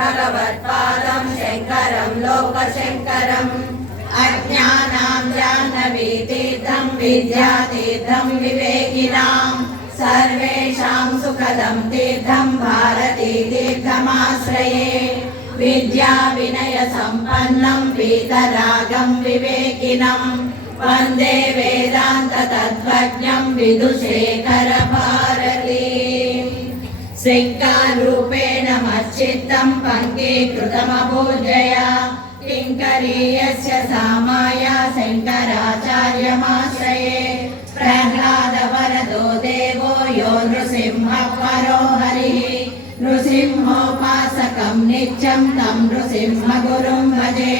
भगवत्पादं शङ्करं लोकशङ्करम् अज्ञानां जाह्नवीतीर्थं विद्यातीर्थं विवेकिनां सर्वेषां सुखदं तीर्थं भारतीतीर्थमाश्रये विद्या विनय संपन्नं वीतरागं विवेकिनं वन्दे वेदान्त तत्त्वज्ञं विदुशेखर भारतीं शङ्करूपेण मच्चित्तं पङ्कीकृतमपूजया किङ्करीयस्य सामाया शङ्कराचार्यमाश्रये प्रह्लादवरदो देवो यो नृसिंहः परो हरिः नृसिंहोपासकं नित्यं तं नृसिंहगुरुं भजे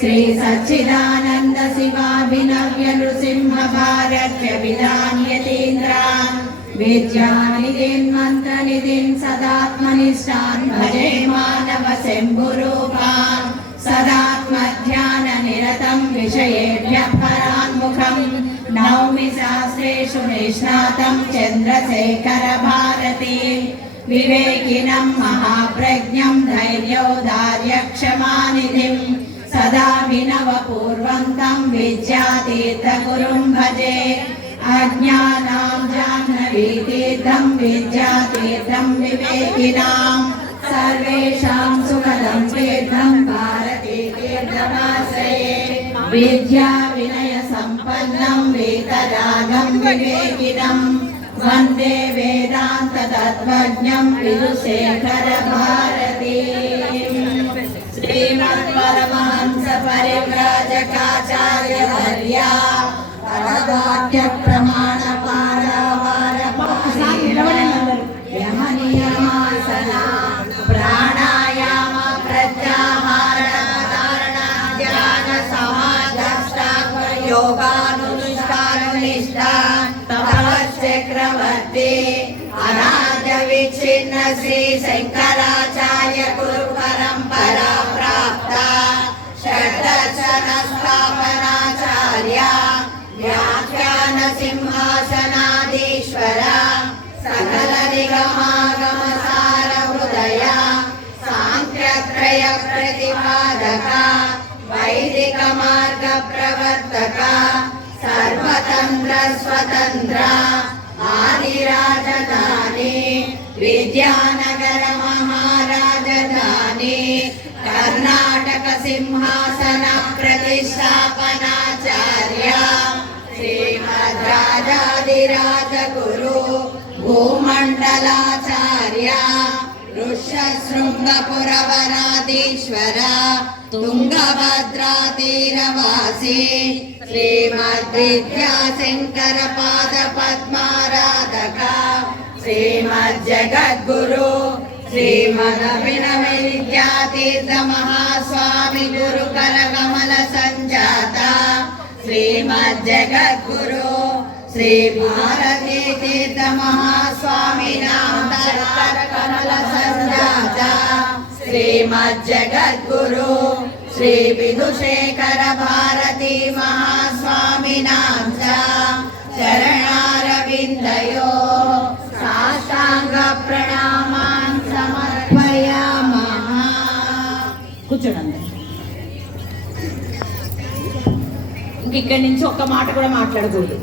श्री सच्चिदानन्द शिवाभिनव्य नृसिंह भारत्य विधान्यतीन्द्रान् विद्यानिधिन् मन्त्रनिधिन् सदात्मनिष्ठान् भजे मानव शम्भुरूपान् सदात्मध्याननिरतं विषयेभ्यः परान्मुखं नौमि शास्त्रेषु निष्णातं चन्द्रशेखर भारतीं विवेकिनं महाप्रज्ञं धैर्योदार्यक्षमानिधिं सदा विनवपूर्वन्तं विद्यातीर्थगुरुं भजे अज्ञानां जाह्नवीतीर्थं विद्यातीर्थं विवेकिनां सर्वेषां सुखदं तीर्थं भारतीतीर्थमाश्रये विद्या विनय सम्पन्नं वीतरागं विवेकिनं वन्दे वेदान्त तत्त्वज्ञं विदुशेखर भारतीं श्रीमत्परमहंस परिव्राजकाचार्यवर्या परवाक्य प्रमाण पारावार यमनियमासना प्राणायाम प्रत्याहार धारणा ध्यान समाधिष्ठान योगानुष्ठाननिष्ठा तपश्चक्रवर्ती अनाद्य विच्छिन्न श्री शङ्कराचार्य गुरु परंपरा प्राप्ता षड्दर्शन स्थापनाचार्य व्याख्यान सिंहासनाधीश्वर सकल निगमागम सार हृदय सांख्यत्रय प्रतिपादक वैदिक मार्ग प्रवर्तक सर्वतंत्र स्वतंत्र आदिराजधानी विद्यानगर महाराजधानी कर्नाटक सिंहासन प्रतिष्ठापनाचार्य श्रीमद्राजाधिराज गुरु भूमंडलाचार्य ऋष्यशृंगपुरवराधीश्वर तुंगभद्रातीरवासी श्रीमद्विद्याशंकर पाद पद्माराधक श्रीमज्जगद्गुरु श्रीमदभिनव विद्यातीर्थ महास्वामी गुरुकर कमल संजाता श्रीमज्जगद्गुरु श्री भारती तीर्थ महास्वामी नाम कमल संजाता श्रीमज्जगद्गुरु श्री विदुशेखर भारती महास्वामी नाम चरणारविन्दयो साष्टांग प्रणामान् समर्पयामः। కూర్చోండి. ఇంక ఇక్కడి నుంచి ఒక్క మాట కూడా మాట్లాడకూడదు.